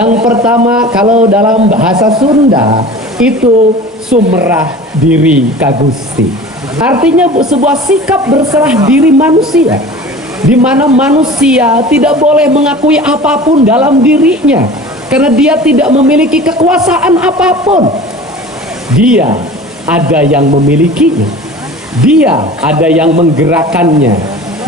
Yang pertama, kalau dalam bahasa Sunda itu sumrah diri ka Gusti. Artinya sebuah sikap berserah diri manusia, di mana manusia tidak boleh mengakui apapun dalam dirinya, karena dia tidak memiliki kekuasaan apapun. Dia ada yang memilikinya, dia ada yang menggerakkannya,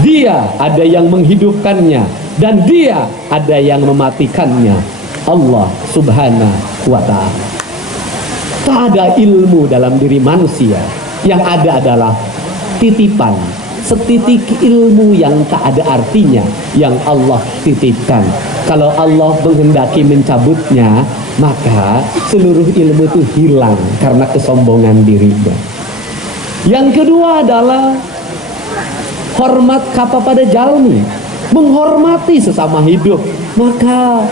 dia ada yang menghidupkannya, dan dia ada yang mematikannya. Allah subhanahu wa ta'ala. Tak ada ilmu dalam diri manusia. Yang ada adalah titipan, setitik ilmu yang tak ada artinya yang Allah titipkan. Kalau Allah menghendaki mencabutnya, maka seluruh ilmu itu hilang karena kesombongan dirinya. Yang kedua adalah hormat kapa pada jalmi, menghormati sesama hidup. Maka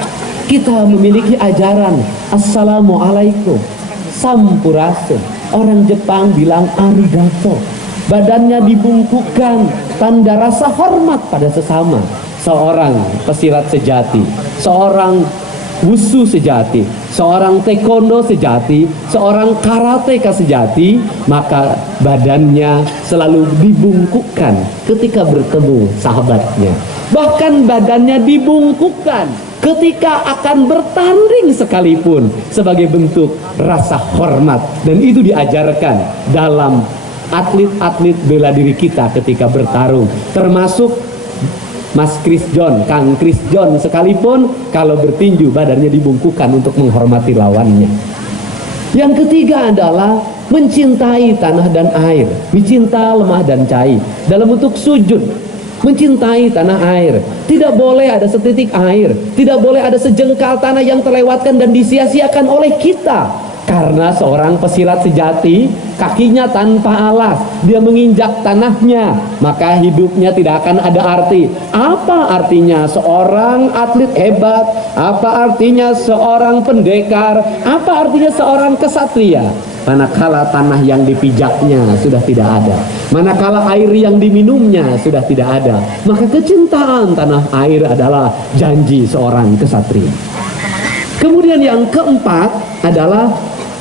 kita memiliki ajaran Assalamualaikum, Sampurasun. Orang Jepang bilang arigato. Badannya dibungkukkan, tanda rasa hormat pada sesama. Seorang pesilat sejati, seorang wusu sejati, seorang taekwondo sejati, seorang karateka sejati, maka badannya selalu dibungkukkan ketika bertemu sahabatnya. Bahkan badannya dibungkukkan ketika akan bertanding sekalipun, sebagai bentuk rasa hormat. Dan itu diajarkan dalam atlet-atlet bela diri kita ketika bertarung, termasuk Mas Chris John, Kang Chris John sekalipun, kalau bertinju badannya dibungkukkan untuk menghormati lawannya. Yang ketiga adalah mencintai tanah dan air, mencinta lemah dan cair dalam bentuk sujud, mencintai tanah air. Tidak boleh ada setitik air, tidak boleh ada sejengkal tanah yang terlewatkan dan disia-siakan oleh kita. Karena seorang pesilat sejati, kakinya tanpa alas, dia menginjak tanahnya, maka hidupnya tidak akan ada arti. Apa artinya seorang atlet hebat? Apa artinya seorang pendekar? Apa artinya seorang kesatria? Manakala tanah yang dipijaknya sudah tidak ada, manakala air yang diminumnya sudah tidak ada, maka kecintaan tanah air adalah janji seorang kesatria. Kemudian yang keempat adalah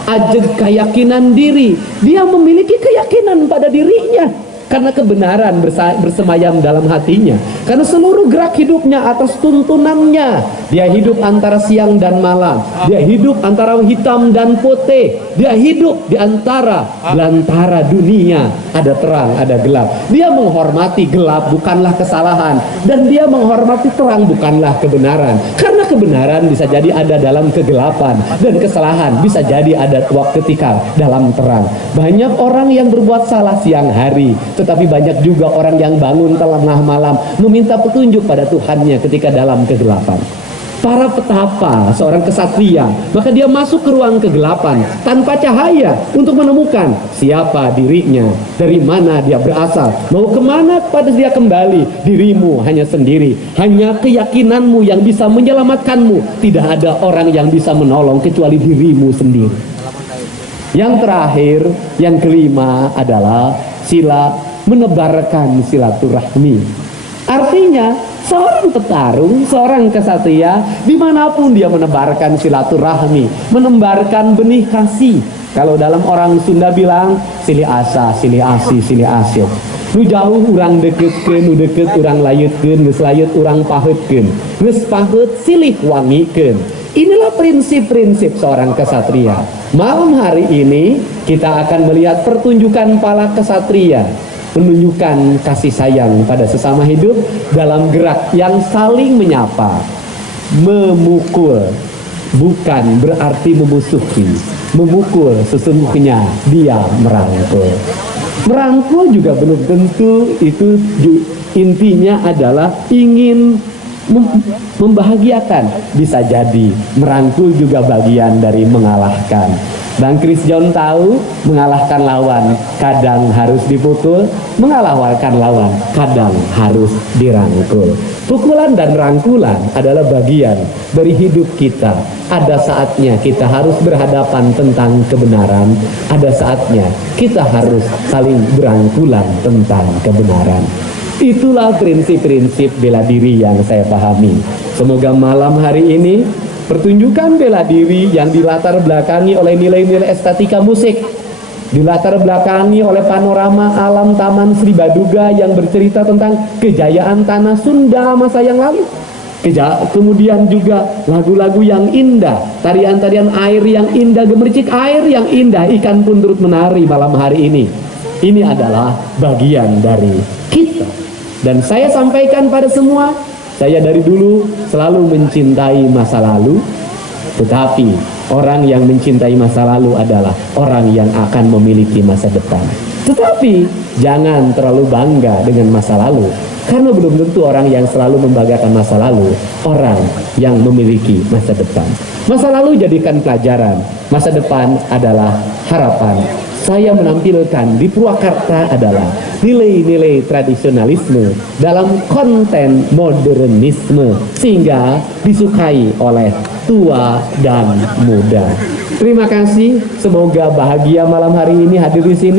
ajeg keyakinan diri. Dia memiliki keyakinan pada dirinya, karena kebenaran bersemayam dalam hatinya. Karena seluruh gerak hidupnya atas tuntunannya. Dia hidup antara siang dan malam. Dia hidup antara hitam dan putih. Dia hidup di antara belantara dunia. Ada terang, ada gelap. Dia menghormati gelap bukanlah kesalahan, dan dia menghormati terang bukanlah kebenaran. Karena kebenaran bisa jadi ada dalam kegelapan, dan kesalahan bisa jadi ada ketika dalam terang. Banyak orang yang berbuat salah siang hari, tetapi banyak juga orang yang bangun tengah malam meminta petunjuk pada Tuhannya ketika dalam kegelapan. Para petapa, seorang kesatria, maka dia masuk ke ruang kegelapan tanpa cahaya untuk menemukan siapa dirinya, dari mana dia berasal, mau kemana pada dia kembali. Dirimu hanya sendiri, hanya keyakinanmu yang bisa menyelamatkanmu. Tidak ada orang yang bisa menolong kecuali dirimu sendiri. Yang terakhir, yang kelima adalah sila menebarkan silaturahmi. Artinya seorang petarung, seorang kesatria, dimanapun dia menebarkan silaturahmi, menebarkan benih kasih. Kalau dalam orang Sunda bilang sili asa, sili asi, sili asih. Nu jauh urang deketkeun, nu deket urang layutkeun, geus layut urang paheutkeun, geus paheut silih wangikeun. Inilah prinsip-prinsip seorang kesatria. Malam hari ini kita akan melihat pertunjukan para kesatria, menunjukkan kasih sayang pada sesama hidup dalam gerak yang saling menyapa. Memukul bukan berarti memusuhi. Memukul sesungguhnya dia merangkul. Merangkul juga belum tentu itu intinya adalah ingin membahagiakan. Bisa jadi merangkul juga bagian dari mengalahkan. Bang Chris John tahu mengalahkan lawan kadang harus dipukul, mengalahkan lawan kadang harus dirangkul. Pukulan dan rangkulan adalah bagian dari hidup kita. Ada saatnya kita harus berhadapan tentang kebenaran, ada saatnya kita harus saling berangkulan tentang kebenaran. Itulah prinsip-prinsip bela diri yang saya pahami. Semoga malam hari ini Pertunjukan bela diri yang dilatar belakangi oleh nilai-nilai estetika musik, dilatar belakangi oleh panorama alam Taman Sri Baduga yang bercerita tentang kejayaan tanah Sunda masa yang lalu. Kemudian juga lagu-lagu yang indah, tarian-tarian air yang indah, gemericik air yang indah, ikan pun turut menari malam hari ini. Ini adalah bagian dari kita. Dan saya sampaikan pada semua, saya dari dulu selalu mencintai masa lalu, tetapi orang yang mencintai masa lalu adalah orang yang akan memiliki masa depan. Tetapi jangan terlalu bangga dengan masa lalu, karena belum tentu orang yang selalu membanggakan masa lalu orang yang memiliki masa depan. Masa lalu jadikan pelajaran, masa depan adalah harapan. Saya menampilkan di Purwakarta adalah nilai-nilai tradisionalisme dalam konten modernisme sehingga disukai oleh tua dan muda. Terima kasih, semoga bahagia malam hari ini hadir di sini.